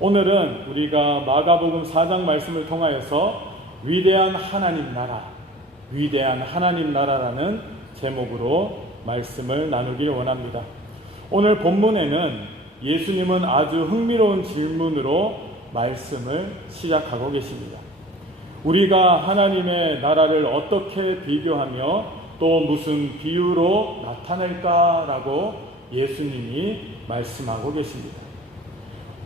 오늘은 우리가 마가복음 4장 말씀을 통하여서 위대한 하나님 나라라는 제목으로 말씀을 나누길 원합니다. 오늘 본문에는 예수님은 아주 흥미로운 질문으로 말씀을 시작하고 계십니다. 우리가 하나님의 나라를 어떻게 비교하며 또 무슨 비유로 나타낼까라고 예수님이 말씀하고 계십니다.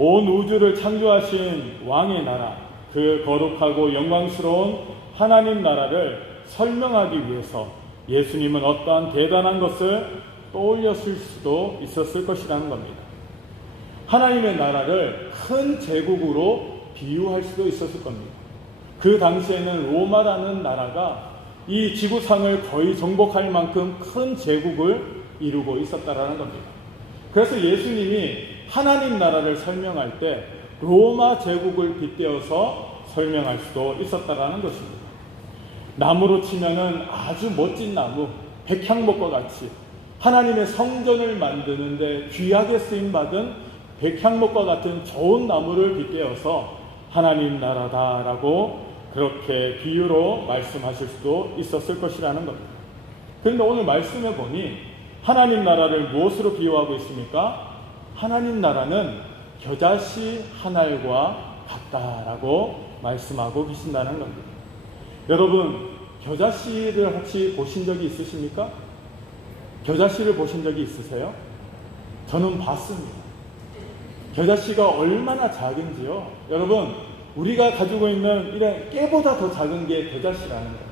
온 우주를 창조하신 왕의 나라, 그 거룩하고 영광스러운 하나님 나라를 설명하기 위해서 예수님은 어떠한 대단한 것을 떠올렸을 수도 있었을 것이라는 겁니다. 하나님의 나라를 큰 제국으로 비유할 수도 있었을 겁니다. 그 당시에는 로마라는 나라가 이 지구상을 거의 정복할 만큼 큰 제국을 이루고 있었다라는 겁니다. 그래서 예수님이 하나님 나라를 설명할 때 로마 제국을 빗대어서 설명할 수도 있었다라는 것입니다. 나무로 치면은 아주 멋진 나무, 백향목과 같이 하나님의 성전을 만드는데 귀하게 쓰임받은 백향목과 같은 좋은 나무를 빗대어서 하나님 나라다라고 그렇게 비유로 말씀하실 수도 있었을 것이라는 겁니다. 그런데 오늘 말씀해 보니 하나님 나라를 무엇으로 비유하고 있습니까? 하나님 나라는 겨자씨 한 알과 같다라고 말씀하고 계신다는 겁니다. 여러분, 겨자씨를 혹시 보신 적이 있으십니까? 겨자씨를 보신 적이 있으세요? 저는 봤습니다. 겨자씨가 얼마나 작은지요. 여러분, 우리가 가지고 있는 이런 깨보다 더 작은 게 겨자씨라는 거예요.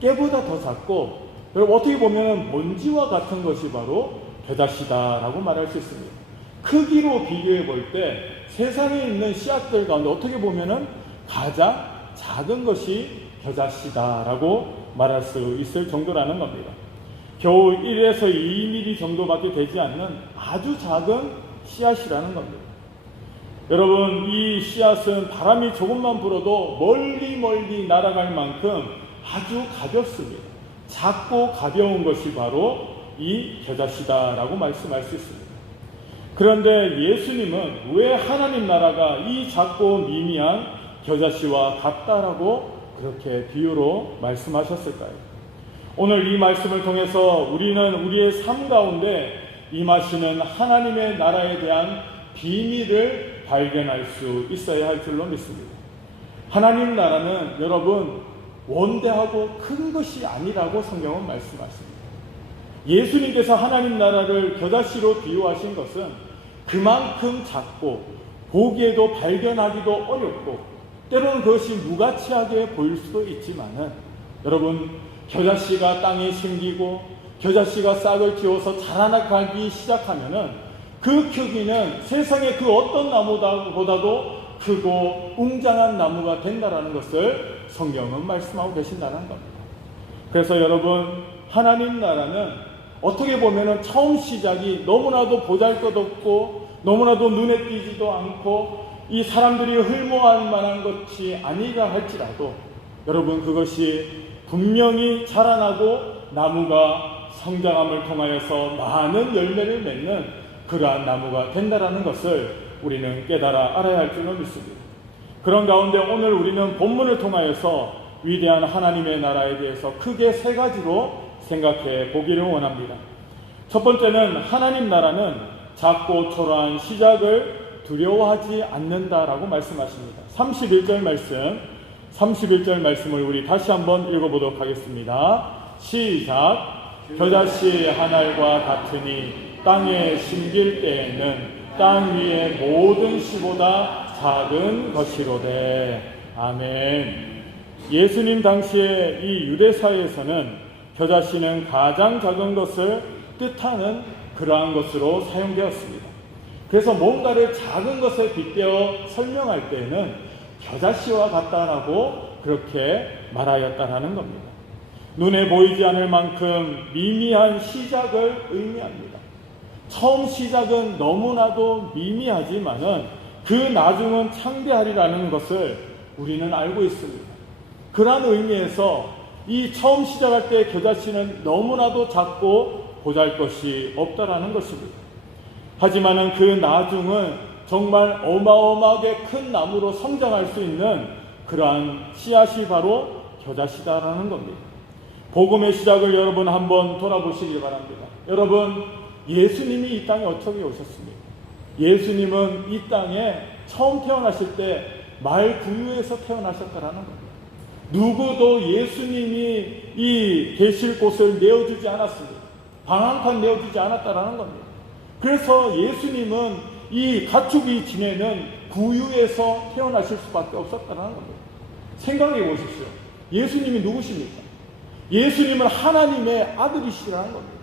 깨보다 더 작고, 여러분 어떻게 보면 먼지와 같은 것이 바로 겨자씨다라고 말할 수 있습니다. 크기로 비교해 볼 때 세상에 있는 씨앗들 가운데 어떻게 보면은 가장 작은 것이 겨자씨다라고 말할 수 있을 정도라는 겁니다. 겨우 1에서 2mm 정도밖에 되지 않는 아주 작은 씨앗이라는 겁니다. 여러분, 이 씨앗은 바람이 조금만 불어도 멀리 날아갈 만큼 아주 가볍습니다. 작고 가벼운 것이 바로 이 겨자씨다라고 말씀할 수 있습니다. 그런데 예수님은 왜 하나님 나라가 이 작고 미미한 겨자씨와 같다라고 그렇게 비유로 말씀하셨을까요? 오늘 이 말씀을 통해서 우리는 우리의 삶 가운데 임하시는 하나님의 나라에 대한 비밀을 발견할 수 있어야 할 줄로 믿습니다. 하나님 나라는 여러분 원대하고 큰 것이 아니라고 성경은 말씀하십니다. 예수님께서 하나님 나라를 겨자씨로 비유하신 것은 그만큼 작고 보기에도 발견하기도 어렵고 때로는 그것이 무가치하게 보일 수도 있지만은 여러분, 겨자씨가 땅에 심기고 겨자씨가 싹을 틔워서 자라나가기 시작하면은 그 크기는 세상의 그 어떤 나무보다도 크고 웅장한 나무가 된다라는 것을 성경은 말씀하고 계신다는 겁니다. 그래서 여러분, 하나님 나라는 어떻게 보면은 처음 시작이 너무나도 보잘것없고 너무나도 눈에 띄지도 않고 이 사람들이 흠모할 만한 것이 아니라 할지라도 여러분, 그것이 분명히 자라나고 나무가 성장함을 통하여서 많은 열매를 맺는 그러한 나무가 된다라는 것을 우리는 깨달아 알아야 할 줄로 믿습니다. 그런 가운데 오늘 우리는 본문을 통하여서 위대한 하나님의 나라에 대해서 크게 세 가지로 생각해 보기를 원합니다. 첫 번째는 하나님 나라는 작고 초라한 시작을 두려워하지 않는다라고 말씀하십니다. 31절 말씀을 우리 다시 한번 읽어보도록 하겠습니다. 시작. 겨자씨 한 알과 같으니 땅에 심길 때에는 땅 위의 모든 씨보다 작은 것이로되. 아멘. 예수님 당시에 이 유대사회에서는 겨자씨는 가장 작은 것을 뜻하는 그러한 것으로 사용되었습니다. 그래서 뭔가를 작은 것에 빗대어 설명할 때에는 겨자씨와 같다라고 그렇게 말하였다라는 겁니다. 눈에 보이지 않을 만큼 미미한 시작을 의미합니다. 처음 시작은 너무나도 미미하지만은 그 나중은 창대하리라는 것을 우리는 알고 있습니다. 그러한 의미에서 이 처음 시작할 때 겨자씨는 너무나도 작고 보잘것이 없다라는 것입니다. 하지만은 그 나중은 정말 어마어마하게 큰 나무로 성장할 수 있는 그러한 씨앗이 바로 겨자씨다라는 겁니다. 복음의 시작을 여러분 한번 돌아보시기 바랍니다. 여러분, 예수님이 이 땅에 어떻게 오셨습니까? 예수님은 이 땅에 처음 태어나실 때 말 구유에서 태어나셨다라는 겁니다. 누구도 예수님이 이 계실 곳을 내어주지 않았습니다. 방 한 칸 내어주지 않았다라는 겁니다. 그래서 예수님은 이 가축이 지내는 구유에서 태어나실 수밖에 없었다는 겁니다. 생각해 보십시오. 예수님이 누구십니까? 예수님은 하나님의 아들이시라는 겁니다.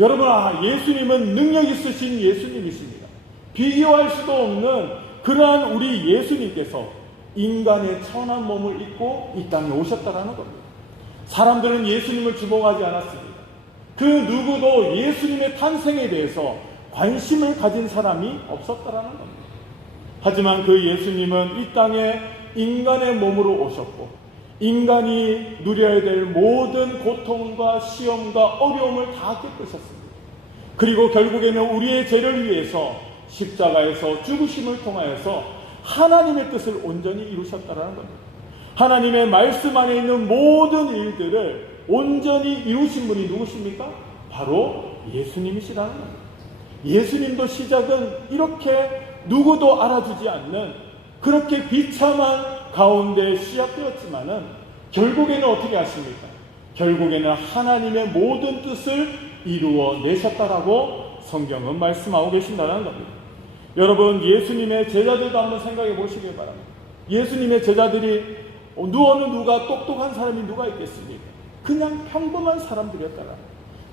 여러분, 예수님은 능력 있으신 예수님이십니다. 비교할 수도 없는 그러한 우리 예수님께서 인간의 천한 몸을 입고 이 땅에 오셨다는 겁니다. 사람들은 예수님을 주목하지 않았습니다. 그 누구도 예수님의 탄생에 대해서 관심을 가진 사람이 없었다는 겁니다. 하지만 그 예수님은 이 땅에 인간의 몸으로 오셨고 인간이 누려야 될 모든 고통과 시험과 어려움을 다 겪으셨습니다. 그리고 결국에는 우리의 죄를 위해서 십자가에서 죽으심을 통하여서 하나님의 뜻을 온전히 이루셨다는 겁니다. 하나님의 말씀 안에 있는 모든 일들을 온전히 이루신 분이 누구십니까? 바로 예수님이시라는 겁니다. 예수님도 시작은 이렇게 누구도 알아주지 않는 그렇게 비참한 가운데 시작되었지만은 결국에는 어떻게 하십니까? 결국에는 하나님의 모든 뜻을 이루어 내셨다라고 성경은 말씀하고 계신다는 겁니다. 여러분, 예수님의 제자들도 한번 생각해 보시기 바랍니다. 예수님의 제자들이 어느 누가 똑똑한 사람이 누가 있겠습니까? 그냥 평범한 사람들이었다라.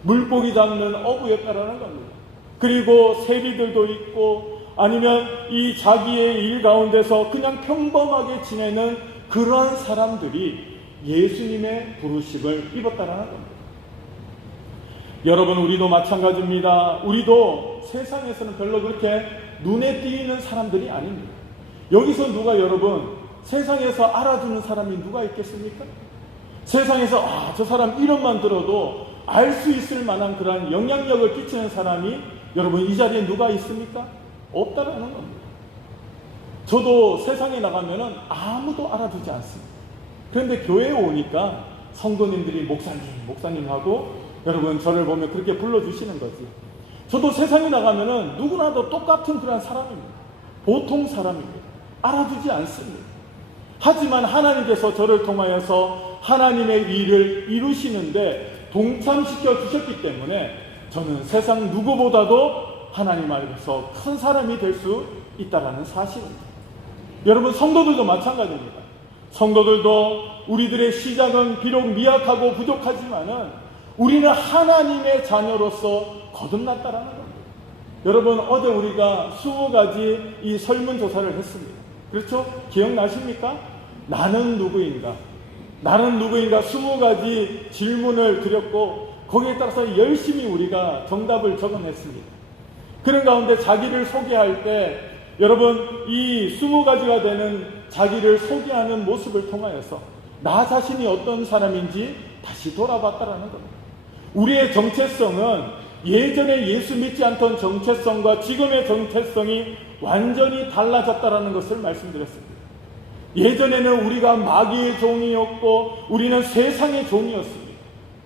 물고기 잡는 어부였다라는 겁니다. 그리고 세리들도 있고 아니면 이 자기의 일 가운데서 그냥 평범하게 지내는 그러한 사람들이 예수님의 부르심을 입었다라는 겁니다. 여러분, 우리도 마찬가지입니다. 우리도 세상에서는 별로 그렇게 눈에 띄는 사람들이 아닙니다. 여기서 누가 여러분 세상에서 알아주는 사람이 누가 있겠습니까? 세상에서 저 사람 이름만 들어도 알 수 있을 만한 그런 영향력을 끼치는 사람이 여러분 이 자리에 누가 있습니까? 없다라는 겁니다. 저도 세상에 나가면은 아무도 알아주지 않습니다. 그런데 교회에 오니까 성도님들이 목사님 하고 여러분 저를 보면 그렇게 불러주시는 거지. 저도 세상에 나가면은 누구나도 똑같은 그런 사람입니다. 보통 사람입니다. 알아주지 않습니다. 하지만 하나님께서 저를 통하여서 하나님의 일을 이루시는데 동참시켜 주셨기 때문에 저는 세상 누구보다도 하나님 안에서 큰 사람이 될 수 있다는 사실입니다. 여러분, 성도들도 마찬가지입니다. 성도들도 우리들의 시작은 비록 미약하고 부족하지만은 우리는 하나님의 자녀로서 거듭났다라는 겁니다. 여러분, 어제 우리가 20가지 이 설문조사를 했습니다. 그렇죠? 기억나십니까? 나는 누구인가? 나는 누구인가? 20가지 질문을 드렸고 거기에 따라서 열심히 우리가 정답을 적어냈습니다. 그런 가운데 자기를 소개할 때 여러분 이 20가지가 되는 자기를 소개하는 모습을 통하여서 나 자신이 어떤 사람인지 다시 돌아봤다라는 겁니다. 우리의 정체성은 예전에 예수 믿지 않던 정체성과 지금의 정체성이 완전히 달라졌다라는 것을 말씀드렸습니다. 예전에는 우리가 마귀의 종이었고 우리는 세상의 종이었습니다.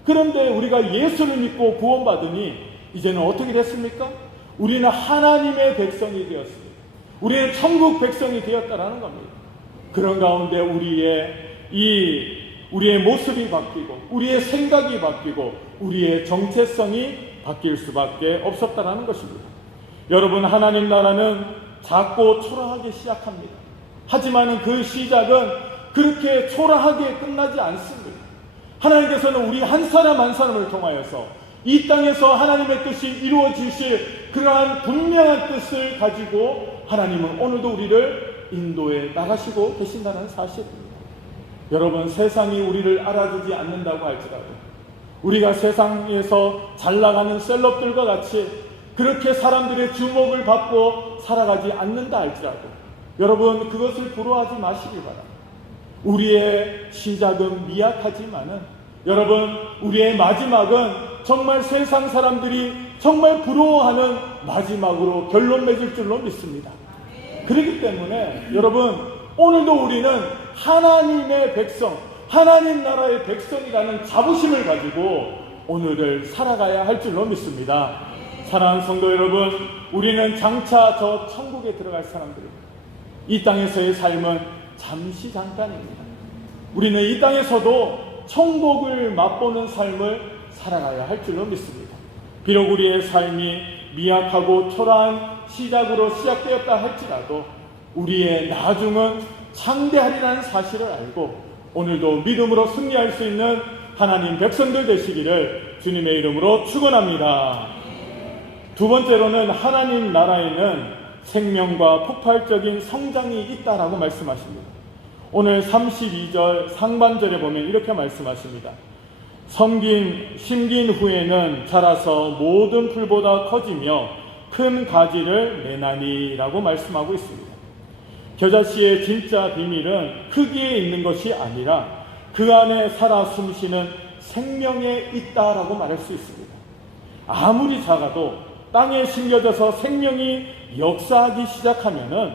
그런데 우리가 예수를 믿고 구원받으니 이제는 어떻게 됐습니까? 우리는 하나님의 백성이 되었습니다. 우리는 천국 백성이 되었다라는 겁니다. 그런 가운데 우리의 모습이 바뀌고 우리의 생각이 바뀌고 우리의 정체성이 바뀔 수밖에 없었다라는 것입니다. 여러분, 하나님 나라는 작고 초라하게 시작합니다. 하지만 그 시작은 그렇게 초라하게 끝나지 않습니다. 하나님께서는 우리 한 사람 한 사람을 통하여서 이 땅에서 하나님의 뜻이 이루어지실 그러한 분명한 뜻을 가지고 하나님은 오늘도 우리를 인도해 나가시고 계신다는 사실입니다. 여러분, 세상이 우리를 알아주지 않는다고 할지라도 우리가 세상에서 잘 나가는 셀럽들과 같이 그렇게 사람들의 주목을 받고 살아가지 않는다 할지라도 여러분 그것을 부러워하지 마시기 바랍니다. 우리의 시작은 미약하지만은 여러분 우리의 마지막은 정말 세상 사람들이 정말 부러워하는 마지막으로 결론 맺을 줄로 믿습니다. 그렇기 때문에 여러분, 오늘도 우리는 하나님의 백성, 하나님 나라의 백성이라는 자부심을 가지고 오늘을 살아가야 할 줄로 믿습니다. 사랑하는 성도 여러분, 우리는 장차 저 천국에 들어갈 사람들입니다. 이 땅에서의 삶은 잠시 잠깐입니다. 우리는 이 땅에서도 천국을 맛보는 삶을 살아가야 할 줄로 믿습니다. 비록 우리의 삶이 미약하고 초라한 시작으로 시작되었다 할지라도 우리의 나중은 창대하리라는 사실을 알고 오늘도 믿음으로 승리할 수 있는 하나님 백성들 되시기를 주님의 이름으로 축원합니다. 두 번째로는 하나님 나라에는 생명과 폭발적인 성장이 있다라고 말씀하십니다. 오늘 32절 상반절에 보면 이렇게 말씀하십니다. 심긴 후에는 자라서 모든 풀보다 커지며 큰 가지를 내나니라고 말씀하고 있습니다. 겨자씨의 진짜 비밀은 크기에 있는 것이 아니라 그 안에 살아 숨쉬는 생명에 있다라고 말할 수 있습니다. 아무리 작아도 땅에 심겨져서 생명이 역사하기 시작하면은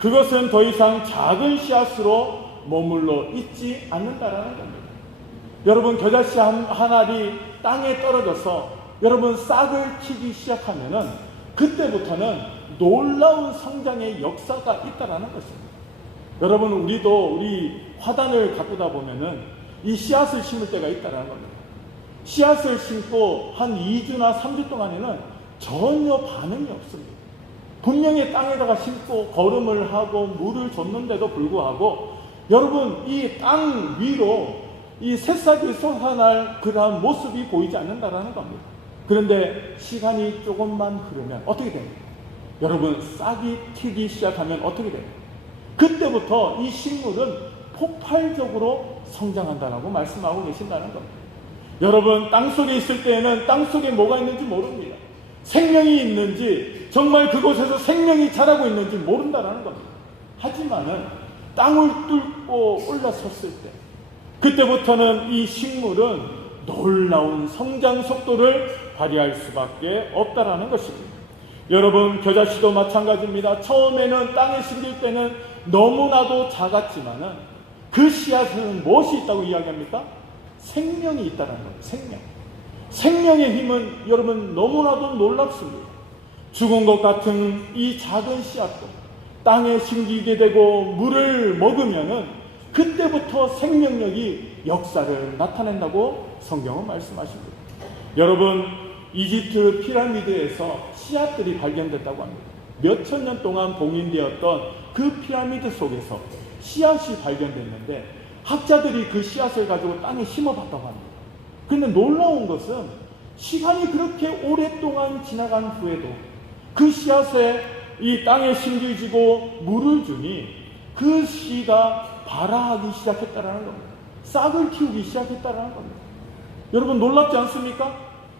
그것은 더 이상 작은 씨앗으로 머물러 있지 않는다라는 겁니다. 여러분, 겨자씨 한 알이 땅에 떨어져서 여러분 싹을 틔기 시작하면은 그때부터는 놀라운 성장의 역사가 있다라는 것입니다. 여러분, 우리 화단을 가꾸다 보면은 이 씨앗을 심을 때가 있다라는 겁니다. 씨앗을 심고 한 2주나 3주 동안에는 전혀 반응이 없습니다. 분명히 땅에다가 심고 거름을 하고 물을 줬는데도 불구하고 여러분, 이 땅 위로 이 새싹이 솟아날 그러한 모습이 보이지 않는다라는 겁니다. 그런데 시간이 조금만 흐르면 어떻게 됩니까? 여러분, 싹이 튀기 시작하면 어떻게 됩니까? 그때부터 이 식물은 폭발적으로 성장한다라고 말씀하고 계신다는 겁니다. 여러분, 땅속에 있을 때에는 땅속에 뭐가 있는지 모릅니다. 생명이 있는지, 정말 그곳에서 생명이 자라고 있는지 모른다라는 겁니다. 하지만은 땅을 뚫고 올라섰을 때 그때부터는 이 식물은 놀라운 성장 속도를 발휘할 수밖에 없다라는 것입니다. 여러분, 겨자씨도 마찬가지입니다. 처음에는 땅에 심길 때는 너무나도 작았지만은 그 씨앗은 무엇이 있다고 이야기합니까? 생명이 있다는 거예요. 생명의 힘은 여러분 너무나도 놀랍습니다. 죽은 것 같은 이 작은 씨앗도 땅에 심기게 되고 물을 먹으면은 그때부터 생명력이 역사를 나타낸다고 성경은 말씀하십니다. 여러분, 이집트 피라미드에서 씨앗들이 발견됐다고 합니다. 몇천 년 동안 봉인되었던 그 피라미드 속에서 씨앗이 발견됐는데 학자들이 그 씨앗을 가지고 땅에 심어봤다고 합니다. 그런데 놀라운 것은 시간이 그렇게 오랫동안 지나간 후에도 그 씨앗에 이 땅에 심겨지고 물을 주니 그 씨가 발아하기 시작했다라는 겁니다. 싹을 키우기 시작했다라는 겁니다. 여러분, 놀랍지 않습니까?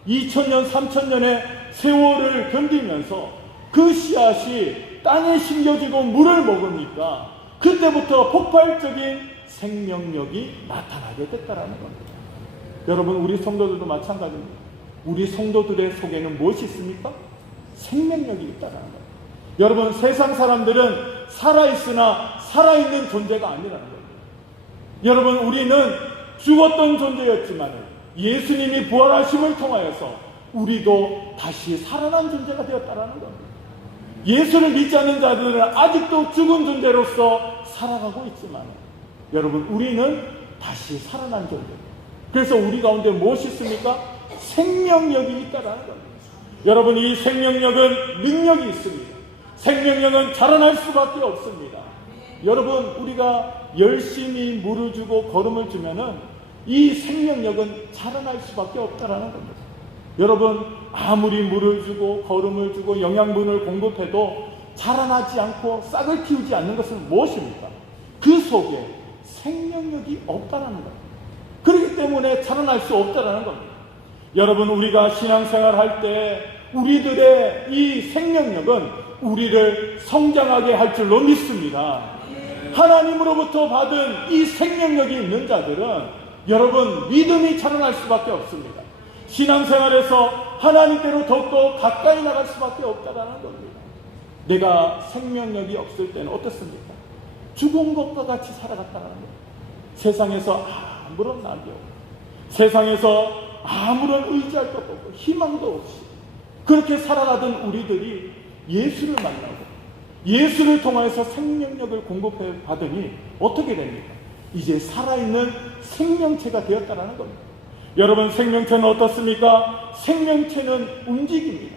2000년, 3000년의 세월을 견디면서 그 씨앗이 땅에 심겨지고 물을 먹으니까 그때부터 폭발적인 생명력이 나타나게 됐다라는 겁니다. 여러분, 우리 성도들도 마찬가지입니다. 우리 성도들의 속에는 무엇이 있습니까? 생명력이 있다라는 겁니다. 여러분, 세상 사람들은 살아있으나 살아있는 존재가 아니라는 겁니다. 여러분, 우리는 죽었던 존재였지만 예수님이 부활하심을 통하여서 우리도 다시 살아난 존재가 되었다라는 겁니다. 예수를 믿지 않는 자들은 아직도 죽은 존재로서 살아가고 있지만 여러분, 우리는 다시 살아난 존재. 그래서 우리 가운데 무엇이 있습니까? 생명력이 있다라는 겁니다. 여러분, 이 생명력은 능력이 있습니다. 생명력은 자라날 수밖에 없습니다. 여러분, 우리가 열심히 물을 주고 거름을 주면은 이 생명력은 자라날 수밖에 없다라는 겁니다. 여러분, 아무리 물을 주고 거름을 주고 영양분을 공급해도 자라나지 않고 싹을 틔우지 않는 것은 무엇입니까? 그 속에 생명력이 없다라는 겁니다. 그렇기 때문에 자라날 수 없다라는 겁니다. 여러분, 우리가 신앙생활 할 때 우리들의 이 생명력은 우리를 성장하게 할 줄로 믿습니다. 하나님으로부터 받은 이 생명력이 있는 자들은 여러분, 믿음이 자라날 수밖에 없습니다. 신앙생활에서 하나님께로 더욱더 가까이 나갈 수밖에 없다라는 겁니다. 내가 생명력이 없을 때는 어떻습니까? 죽은 것과 같이 살아갔다는 거예요. 세상에서 아무런 낙이 없고, 세상에서 아무런 의지할 것도 없고, 희망도 없이 그렇게 살아가던 우리들이 예수를 만나고 예수를 통해서 생명력을 공급해 받으니 어떻게 됩니까? 이제 살아있는 생명체가 되었다는 겁니다. 여러분, 생명체는 어떻습니까? 생명체는 움직입니다.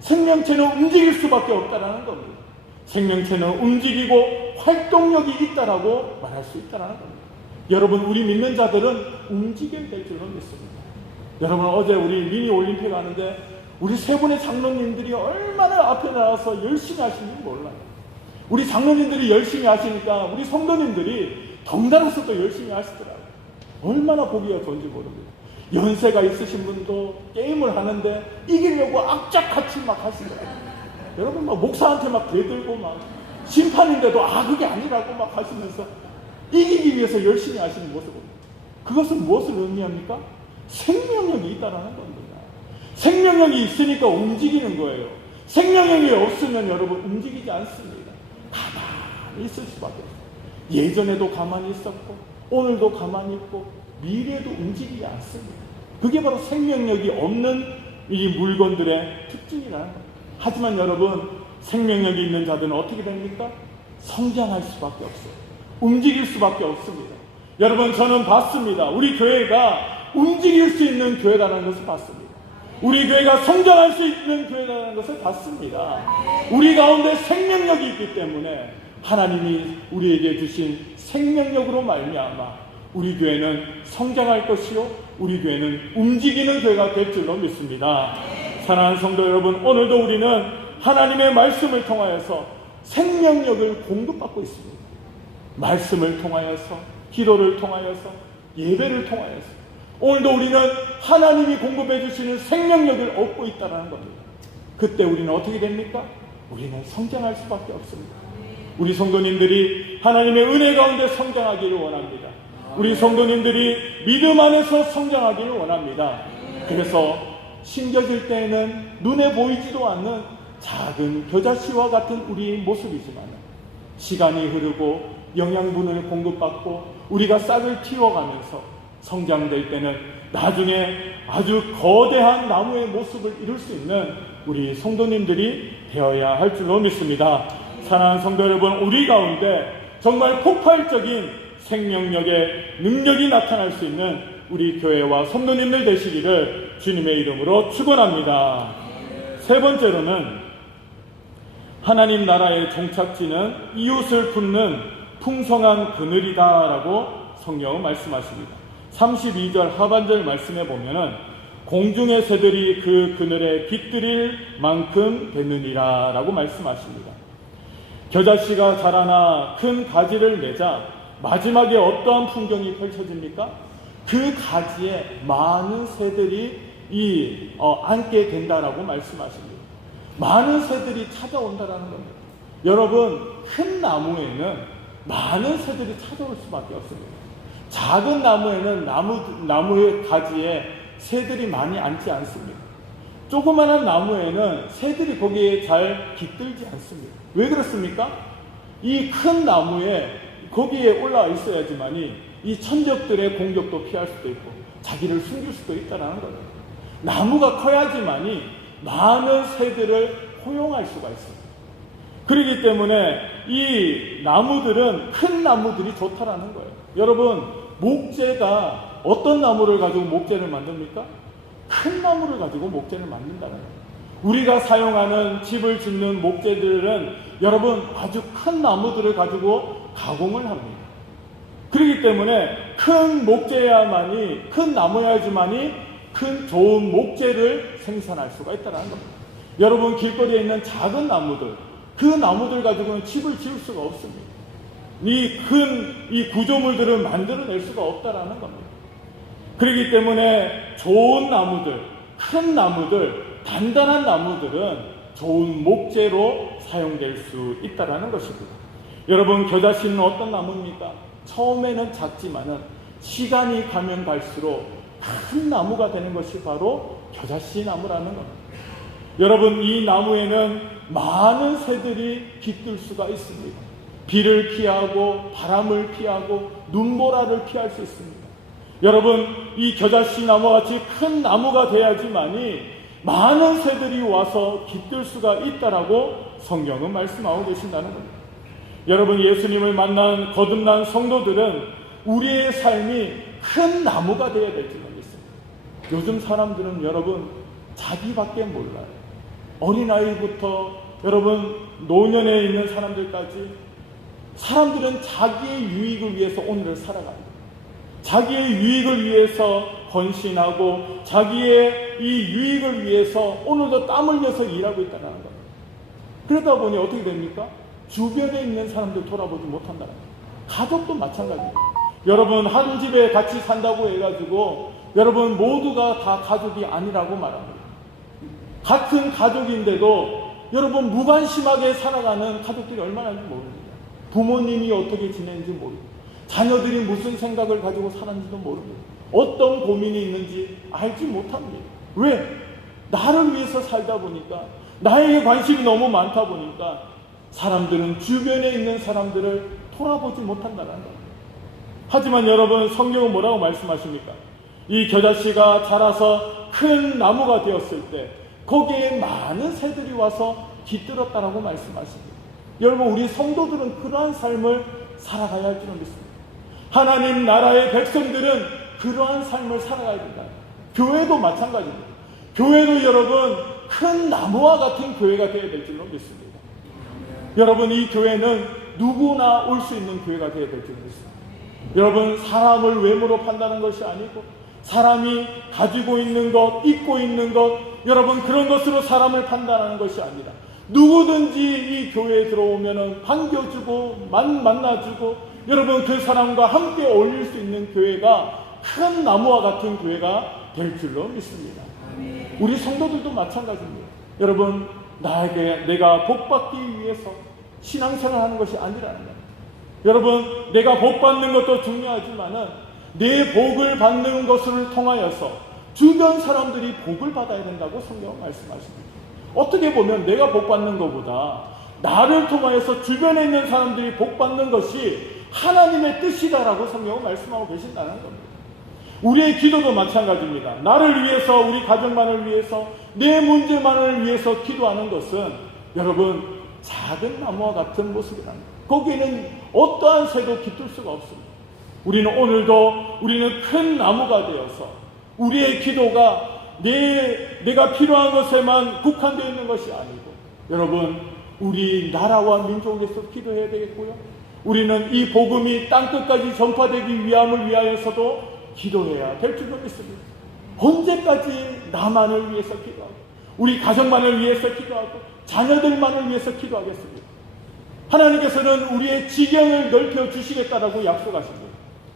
생명체는 움직일 수밖에 없다는 겁니다. 생명체는 움직이고 활동력이 있다라고 말할 수 있다는 겁니다. 여러분, 우리 믿는 자들은 움직여야 될 줄로 믿습니다. 여러분, 어제 우리 미니 올림픽 하는데 우리 세 분의 장로님들이 얼마나 앞에 나와서 열심히 하시는지 몰라요. 우리 장로님들이 열심히 하시니까 우리 성도님들이 덩달아서 또 열심히 하시더라고요. 얼마나 보기가 좋은지 모릅니다. 연세가 있으신 분도 게임을 하는데 이기려고 악착같이 막 하시더라고요. 여러분, 막 목사한테 막 대들고 막 심판인데도 그게 아니라고 막 하시면서 이기기 위해서 열심히 하시는 모습을, 그것은 무엇을 의미합니까? 생명력이 있다는 겁니다. 생명력이 있으니까 움직이는 거예요. 생명력이 없으면 여러분 움직이지 않습니다. 가만히 있을 수밖에 없어요. 예전에도 가만히 있었고 오늘도 가만히 있고 미래에도 움직이지 않습니다. 그게 바로 생명력이 없는 이 물건들의 특징이라는 거예요. 하지만 여러분, 생명력이 있는 자들은 어떻게 됩니까? 성장할 수밖에 없어요. 움직일 수밖에 없습니다. 여러분, 저는 봤습니다. 우리 교회가 움직일 수 있는 교회라는 것을 봤습니다. 우리 교회가 성장할 수 있는 교회라는 것을 봤습니다. 우리 가운데 생명력이 있기 때문에 하나님이 우리에게 주신 생명력으로 말미암아 우리 교회는 성장할 것이요, 우리 교회는 움직이는 교회가 될 줄로 믿습니다. 사랑하는 성도 여러분, 오늘도 우리는 하나님의 말씀을 통하여서 생명력을 공급받고 있습니다. 말씀을 통하여서, 기도를 통하여서, 예배를 통하여서 오늘도 우리는 하나님이 공급해 주시는 생명력을 얻고 있다는 겁니다. 그때 우리는 어떻게 됩니까? 우리는 성장할 수밖에 없습니다. 우리 성도님들이 하나님의 은혜 가운데 성장하기를 원합니다. 우리 성도님들이 믿음 안에서 성장하기를 원합니다. 그래서 심겨질 때에는 눈에 보이지도 않는 작은 겨자씨와 같은 우리의 모습이지만 시간이 흐르고 영양분을 공급받고 우리가 싹을 틔워가면서 성장될 때는 나중에 아주 거대한 나무의 모습을 이룰 수 있는 우리 성도님들이 되어야 할 줄로 믿습니다. 사랑하는 성도 여러분, 우리 가운데 정말 폭발적인 생명력의 능력이 나타날 수 있는 우리 교회와 성도님들 되시기를 주님의 이름으로 축원합니다. 세 번째로는 하나님 나라의 종착지는 이웃을 품는 풍성한 그늘이다라고 성경은 말씀하십니다. 32절 하반절 말씀에 보면은 공중의 새들이 그 그늘에 깃들일 만큼 됐느니라 라고 말씀하십니다. 겨자씨가 자라나 큰 가지를 맺자 마지막에 어떠한 풍경이 펼쳐집니까? 그 가지에 많은 새들이 앉게 된다라고 말씀하십니다. 많은 새들이 찾아온다라는 겁니다. 여러분, 큰 나무에는 많은 새들이 찾아올 수밖에 없습니다. 작은 나무에는 나무의 가지에 새들이 많이 앉지 않습니다. 조그마한 나무에는 새들이 거기에 잘 깃들지 않습니다. 왜 그렇습니까? 이 큰 나무에 거기에 올라와 있어야지만이 이 천적들의 공격도 피할 수도 있고 자기를 숨길 수도 있다는 겁니다. 나무가 커야지만이 많은 새들을 포용할 수가 있습니다. 그렇기 때문에 이 나무들은 큰 나무들이 좋다라는 거예요. 여러분, 목재가 어떤 나무를 가지고 목재를 만듭니까? 큰 나무를 가지고 목재를 만든다는 거예요. 우리가 사용하는 집을 짓는 목재들은 여러분 아주 큰 나무들을 가지고 가공을 합니다. 그렇기 때문에 큰 목재야만이, 큰 나무야지만이 큰 좋은 목재를 생산할 수가 있다는 겁니다. 여러분, 길거리에 있는 작은 나무들, 그 나무들 가지고는 집을 지을 수가 없습니다. 이 구조물들을 만들어낼 수가 없다라는 겁니다. 그렇기 때문에 좋은 나무들, 큰 나무들, 단단한 나무들은 좋은 목재로 사용될 수 있다라는 것입니다. 여러분, 겨자씨는 어떤 나무입니까? 처음에는 작지만은 시간이 가면 갈수록 큰 나무가 되는 것이 바로 겨자씨 나무라는 겁니다. 여러분, 이 나무에는 많은 새들이 깃들 수가 있습니다. 비를 피하고 바람을 피하고 눈보라를 피할 수 있습니다. 여러분, 이 겨자씨 나무같이 큰 나무가 돼야지만이 많은 새들이 와서 깃들 수가 있다라고 성경은 말씀하고 계신다는 겁니다. 여러분, 예수님을 만난 거듭난 성도들은 우리의 삶이 큰 나무가 되어야 될 줄 믿습니다. 요즘 사람들은 여러분 자기밖에 몰라요. 어린아이부터 여러분 노년에 있는 사람들까지 사람들은 자기의 유익을 위해서 오늘을 살아갑니다. 자기의 유익을 위해서 헌신하고 자기의 이 유익을 위해서 오늘도 땀 흘려서 일하고 있다는 겁니다. 그러다 보니 어떻게 됩니까? 주변에 있는 사람들 돌아보지 못한다는 겁니다. 가족도 마찬가지입니다. 여러분, 한 집에 같이 산다고 해가지고 여러분 모두가 다 가족이 아니라고 말합니다. 같은 가족인데도 여러분 무관심하게 살아가는 가족들이 얼마나 있는지 모릅니다. 부모님이 어떻게 지내는지 모르고 자녀들이 무슨 생각을 가지고 사는지도 모릅니다. 어떤 고민이 있는지 알지 못합니다. 왜? 나를 위해서 살다 보니까, 나에게 관심이 너무 많다 보니까 사람들은 주변에 있는 사람들을 돌아보지 못한다는 겁니다. 하지만 여러분, 성경은 뭐라고 말씀하십니까? 이 겨자씨가 자라서 큰 나무가 되었을 때 거기에 많은 새들이 와서 깃들었다라고 말씀하십니다. 여러분, 우리 성도들은 그러한 삶을 살아가야 할 줄은 믿습니다. 하나님 나라의 백성들은 그러한 삶을 살아가야 된다. 교회도 마찬가지입니다. 교회도 여러분 큰 나무와 같은 교회가 되어야 될 줄로 믿습니다. 여러분, 이 교회는 누구나 올 수 있는 교회가 되어야 될 줄로 믿습니다. 여러분, 사람을 외모로 판단하는 것이 아니고 사람이 가지고 있는 것, 입고 있는 것, 여러분 그런 것으로 사람을 판단하는 것이 아니라 누구든지 이 교회에 들어오면 반겨주고 만나주고 여러분 그 사람과 함께 어울릴 수 있는 교회가 큰 나무와 같은 교회가 될 줄로 믿습니다. 우리 성도들도 마찬가지입니다. 여러분, 내가 복받기 위해서 신앙생활 하는 것이 아니라는 거예요. 여러분, 내가 복받는 것도 중요하지만은 내 복을 받는 것을 통하여서 주변 사람들이 복을 받아야 된다고 성경은 말씀하십니다. 어떻게 보면 내가 복받는 것보다 나를 통하여서 주변에 있는 사람들이 복받는 것이 하나님의 뜻이다라고 성경은 말씀하고 계신다는 겁니다. 우리의 기도도 마찬가지입니다. 나를 위해서, 우리 가정만을 위해서, 내 문제만을 위해서 기도하는 것은 여러분 작은 나무와 같은 모습이랍니다. 거기에는 어떠한 새도 깃들 수가 없습니다. 우리는 큰 나무가 되어서 우리의 기도가 내가 필요한 것에만 국한되어 있는 것이 아니고 여러분 우리 나라와 민족을 위해서 기도해야 되겠고요. 우리는 이 복음이 땅끝까지 전파되기 위하여서도 기도해야 될 줄로 믿습니다. 언제까지 나만을 위해서 기도하고 우리 가정만을 위해서 기도하고 자녀들만을 위해서 기도하겠습니다. 하나님께서는 우리의 지경을 넓혀 주시겠다라고 약속하십니다.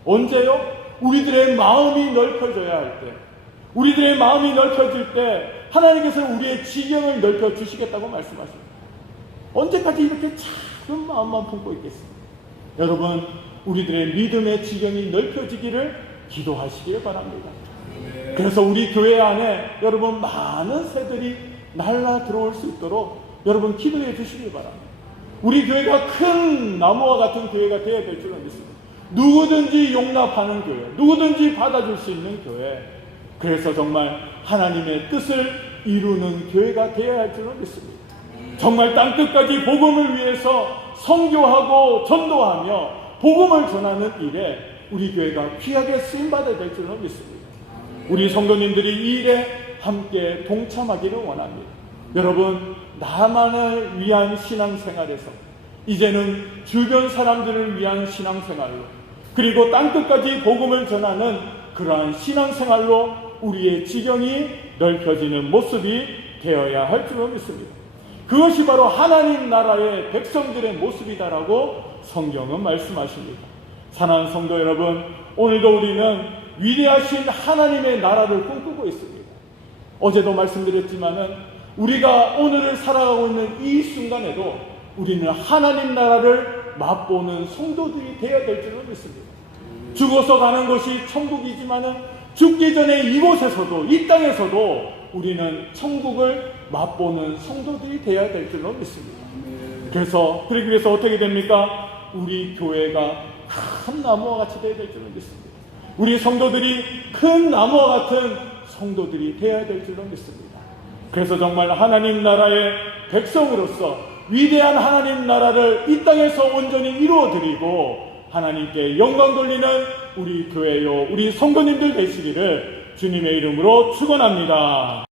언제요? 우리들의 마음이 넓혀져야 할 때, 우리들의 마음이 넓혀질 때 하나님께서는 우리의 지경을 넓혀 주시겠다고 말씀하십니다. 언제까지 이렇게 작은 마음만 품고 있겠습니까? 여러분, 우리들의 믿음의 지경이 넓혀지기를 기도하시길 바랍니다. 그래서 우리 교회 안에 여러분 많은 새들이 날라 들어올 수 있도록 여러분 기도해 주시길 바랍니다. 우리 교회가 큰 나무와 같은 교회가 되어야 될 줄은 믿습니다. 누구든지 용납하는 교회, 누구든지 받아줄 수 있는 교회, 그래서 정말 하나님의 뜻을 이루는 교회가 되어야 할 줄은 믿습니다. 정말 땅끝까지 복음을 위해서 선교하고 전도하며 복음을 전하는 일에 우리 교회가 귀하게 쓰임받아야 될 줄은 믿습니다. 우리 성도님들이 이 일에 함께 동참하기를 원합니다. 여러분, 나만을 위한 신앙생활에서 이제는 주변 사람들을 위한 신앙생활로, 그리고 땅끝까지 복음을 전하는 그러한 신앙생활로 우리의 지경이 넓혀지는 모습이 되어야 할 줄로 믿습니다. 그것이 바로 하나님 나라의 백성들의 모습이다라고 성경은 말씀하십니다. 사랑하는 성도 여러분, 오늘도 우리는 위대하신 하나님의 나라를 꿈꾸고 있습니다. 어제도 말씀드렸지만은 우리가 오늘을 살아가고 있는 이 순간에도 우리는 하나님 나라를 맛보는 성도들이 되어야 될 줄로 믿습니다. 죽어서 가는 것이 천국이지만은 죽기 전에 이곳에서도, 이 땅에서도 우리는 천국을 맛보는 성도들이 되어야 될 줄로 믿습니다. 그래서 그러기 위해서 어떻게 됩니까? 우리 교회가 큰 나무와 같이 되어야 될 줄로 믿습니다. 우리 성도들이 큰 나무와 같은 성도들이 되어야 될 줄로 믿습니다. 그래서 정말 하나님 나라의 백성으로서 위대한 하나님 나라를 이 땅에서 온전히 이루어드리고 하나님께 영광 돌리는 우리 교회요, 우리 성도님들 되시기를 주님의 이름으로 축원합니다.